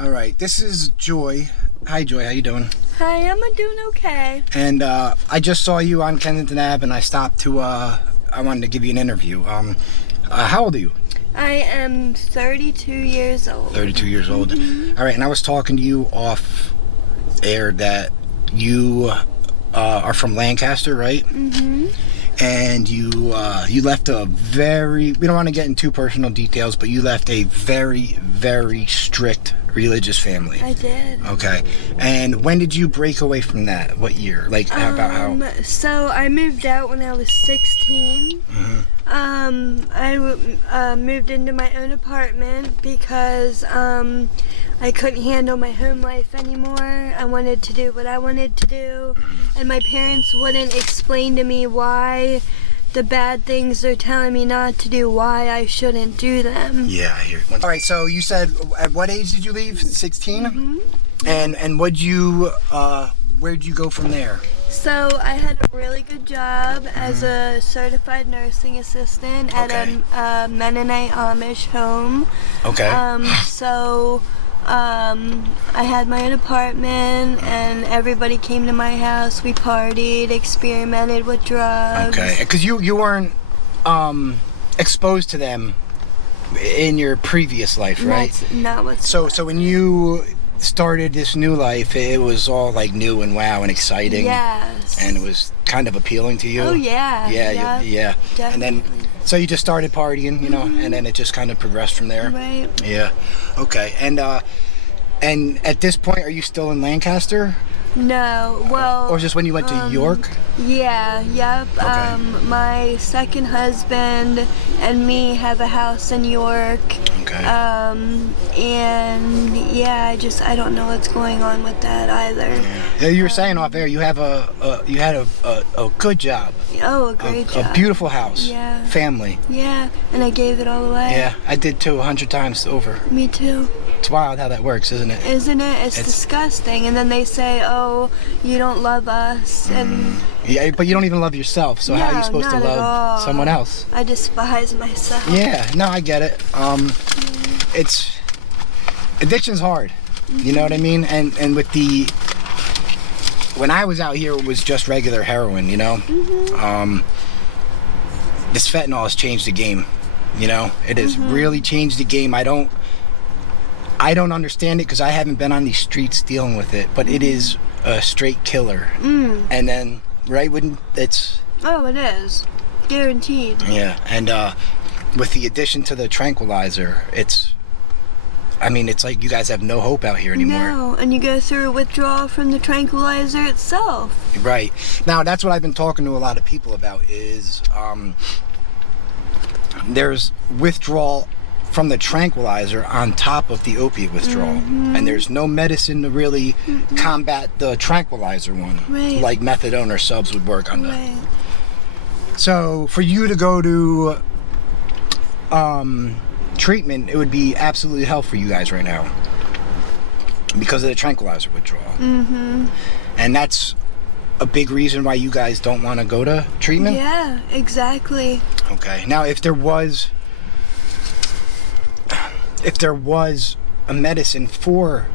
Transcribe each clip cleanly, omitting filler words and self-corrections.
All right, this is Joy. Hi, Joy. How you doing? Hi, I'm doing okay. And I just saw you on Kensington Ave, and I stopped to. I wanted to give you an interview. How old are you? I am 32 years old. 32 years old. All right, and I was talking to you off air that you are from Lancaster, right? Mm-hmm. And you left a very, we don't want to get into personal details, but you left a very, very strict religious family. I did. Okay. And when did you break away from that? What year? Like, about how? So I moved out when I was 16. Mm-hmm. I moved into my own apartment because I couldn't handle my home life anymore. I wanted to do what I wanted to do, and my parents wouldn't explain to me why the bad things they're telling me not to do, why I shouldn't do them. Yeah, I hear it. All right, so you said, at what age did you leave? 16? Mm-hmm. And what'd you, where'd you go from there? So I had a really good job as a certified nursing assistant at a Mennonite Amish home. Okay. I had my own apartment, and everybody came to my house. We partied, experimented with drugs. Okay, because you weren't exposed to them in your previous life, right? That's not whatsoever. So when you started this new life, it was all like new and wow and exciting. Yes. And it was kind of appealing to you. Oh yeah. Yeah. Definitely. And then, so you just started partying, you know, and then it just kind of progressed from there. Right. Yeah. Okay. And at this point, are you still in Lancaster? No. Well. Or just when you went to York? Yeah. Yep. Okay. My second husband and me have a house in York. Okay. And yeah, I don't know what's going on with that either. Yeah, you were saying off air you had a good job. Oh, a great job. A beautiful house. Yeah. Family. Yeah, and I gave it all away. Yeah, I did too, 100 times over. Me too. It's wild how that works, isn't it? Isn't it? It's disgusting. And then they say, "Oh, you don't love us," and yeah, but you don't even love yourself. So how are you supposed to love someone else? I despise myself. Yeah, no, I get it. It's addiction's hard. You know what I mean? And with when I was out here, it was just regular heroin. You know, this fentanyl has changed the game. You know, it has really changed the game. I don't understand it because I haven't been on these streets dealing with it, but it is a straight killer. And then, right, wouldn't it's... Oh, it is. Guaranteed. Yeah, and with the addition to the tranquilizer, it's like you guys have no hope out here anymore. No, and you go through a withdrawal from the tranquilizer itself. Right. Now, that's what I've been talking to a lot of people about is there's withdrawal from the tranquilizer on top of the opiate withdrawal, and there's no medicine to really combat the tranquilizer one, like methadone or subs would work on that. So for you to go to treatment, it would be absolutely hell for you guys right now because of the tranquilizer withdrawal. And that's a big reason why you guys don't want to go to treatment? Yeah, exactly. Okay. Now, if there was a medicine for,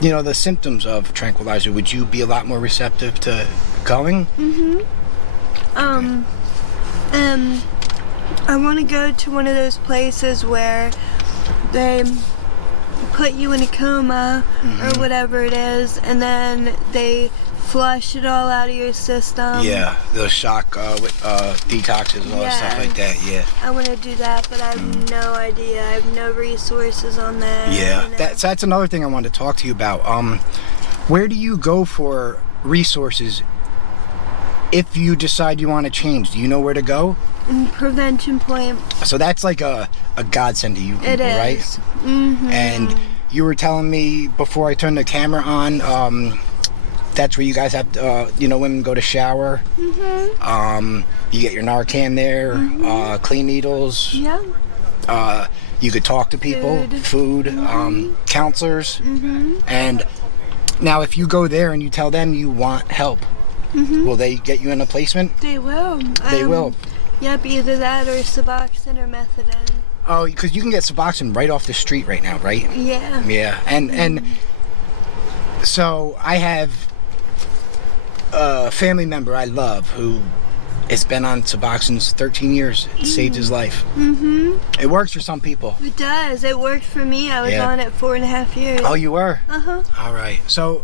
you know, the symptoms of tranquilizer, would you be a lot more receptive to going? I want to go to one of those places where they put you in a coma or whatever it is, and then they flush it all out of your system. Yeah, those shock detoxes and all that stuff like that. Yeah. I want to do that, but I have no idea. I have no resources on that. Yeah, you know? that's another thing I wanted to talk to you about. Where do you go for resources if you decide you want to change? Do you know where to go? Prevention Point. So that's like a godsend to you people, It is. right? And you were telling me before I turned the camera on, that's where you guys have, women go to shower. You get your Narcan there, clean needles. Yeah. You could talk to people, food, counselors. And now if you go there and you tell them you want help, will they get you in a placement? They will. They will. Yep, either that or Suboxone or Methadone. Oh, because you can get Suboxone right off the street right now, right? Yeah. Yeah, and so I have a family member I love who has been on Suboxone 13 years. It saved his life. Mm-hmm. It works for some people. It does. It worked for me. I was on it 4.5 years. Oh, you were? Uh-huh. All right. So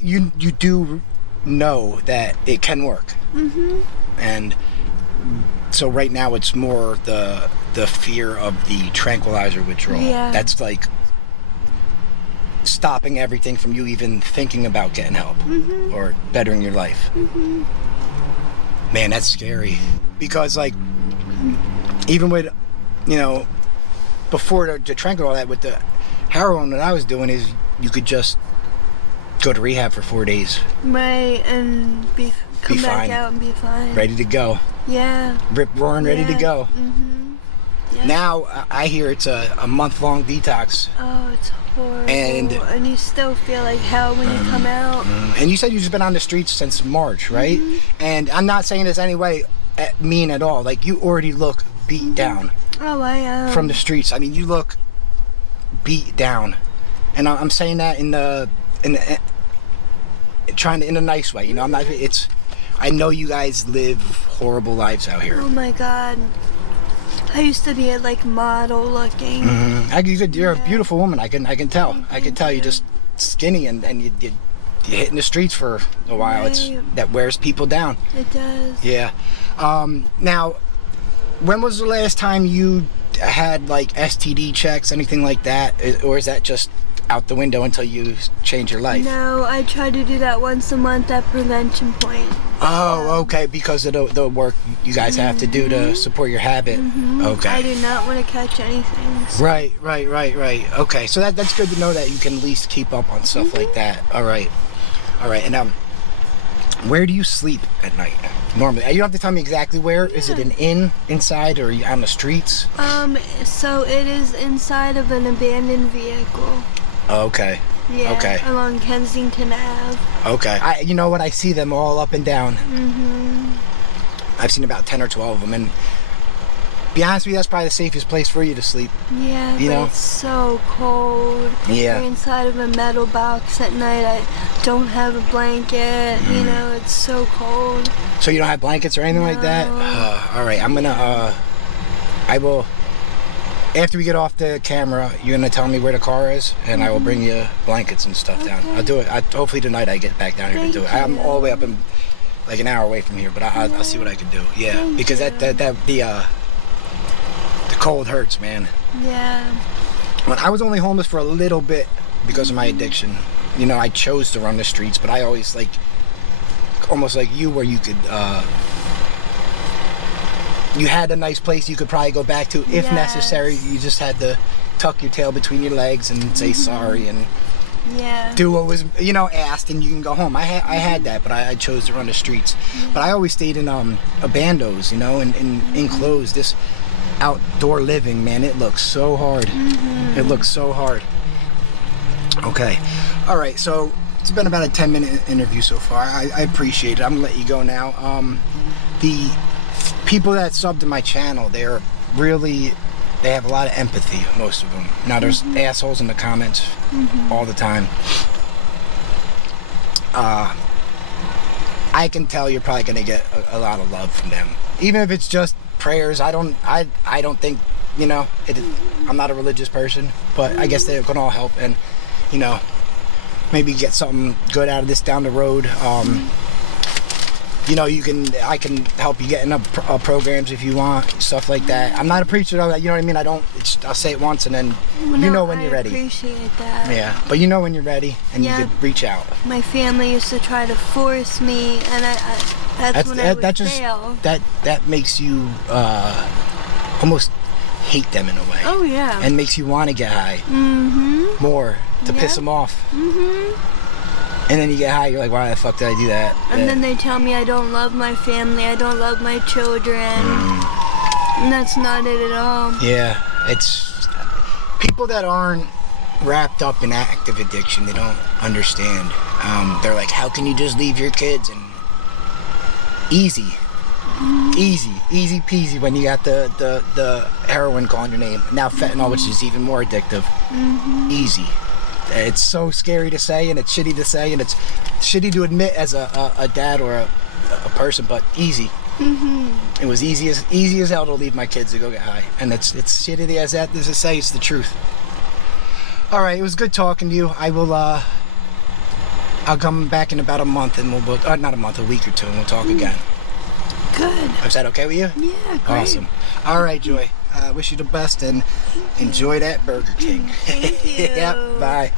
you do know that it can work. Mm-hmm. And so right now it's more the fear of the tranquilizer withdrawal. Yeah. That's like stopping everything from you even thinking about getting help or bettering your life. Mm-hmm. Man, that's scary. Because like, even with, before the tranquil, all that, with the heroin that I was doing is you could just go to rehab for 4 days. Right, and come back fine. out and be fine. Ready to go. Yeah. Rip roaring, ready to go. Mm-hmm. Yeah. Now, I hear it's a month-long detox. Oh, it's horrible. And you still feel like hell when you come out. And you said you've just been on the streets since March, right? And I'm not saying this any way mean at all. Like, you already look beat down. Oh, I am. From the streets. I mean, you look beat down. And I'm saying that in a nice way. I'm not, I know you guys live horrible lives out here. Oh my God. I used to be like model looking. You're a beautiful woman. I can tell. I can tell you're just skinny and you hitting the streets for a while. Right. That wears people down. It does. Yeah. Now, when was the last time you had like STD checks, anything like that, or is that just out the window until you change your life? No, I try to do that once a month at Prevention Point. Oh, okay, because of the work you guys have to do to support your habit. Okay. I do not want to catch anything. So. Right. Okay, so that's good to know that you can at least keep up on stuff like that. All right. And where do you sleep at night normally? You don't have to tell me exactly where. Is it an inn inside or are you on the streets? So it is inside of an abandoned vehicle. Okay. Yeah. Okay. Along Kensington Ave. Okay. You know what? I see them all up and down. I've seen about 10 or 12 of them, and be honest with you, that's probably the safest place for you to sleep. Yeah, but it's so cold. Yeah. You're inside of a metal box at night. I don't have a blanket. It's so cold. So you don't have blankets or anything like that? All right, I'm gonna, I will, after we get off the camera, you're gonna tell me where the car is, and I will bring you blankets and stuff down. I'll do it. Hopefully tonight I get back down here to do it. I'm all the way up in, like an hour away from here, but I'll see what I can do. Yeah, because the cold hurts, man. Yeah. When I was only homeless for a little bit because of my addiction, I chose to run the streets, but I always almost like you, where you could, you had a nice place you could probably go back to if necessary. You just had to tuck your tail between your legs and say sorry and do what was asked, and you can go home. I had that, but I chose to run the streets. But I always stayed in abandos, and enclosed. This outdoor living, man, it looks so hard. It looks so hard. Okay. All right, so it's been about a 10-minute interview so far. I appreciate it. I'm gonna let you go now. The people that sub to my channel, they have a lot of empathy, most of them. Now there's assholes in the comments all the time. I can tell you're probably gonna get a lot of love from them, even if it's just prayers. I don't think, I'm not a religious person, but I guess they can all help, and maybe get something good out of this down the road. I can help you get into programs if you want, stuff like that. I'm not a preacher though, you know what I mean? I'll say it once and then when you're ready. I appreciate that. Yeah, but when you're ready and you could reach out. My family used to try to force me, and that's when I would fail. That makes you almost hate them in a way. Oh yeah. And makes you want to get high. More to piss them off. And then you get high, you're like, why the fuck did I do that? And then they tell me I don't love my family, I don't love my children. And that's not it at all. Yeah, it's people that aren't wrapped up in active addiction, they don't understand. They're like, how can you just leave your kids? And easy. Easy peasy when you got the heroin calling your name. Now fentanyl, which is even more addictive. Easy. It's so scary to say, and it's shitty to say, and it's shitty to admit as a dad or a person, but easy. It was easy as hell to leave my kids to go get high, and it's shitty as that is to say. It's the truth. All right, it was good talking to you. I'll come back in about a month, and we'll not a month, a week or two, and we'll talk again. Good. Is that okay with you? Yeah, great. Awesome. All right, Joy. Wish you the best, and enjoy that Burger King. Thank you. Yep. Bye.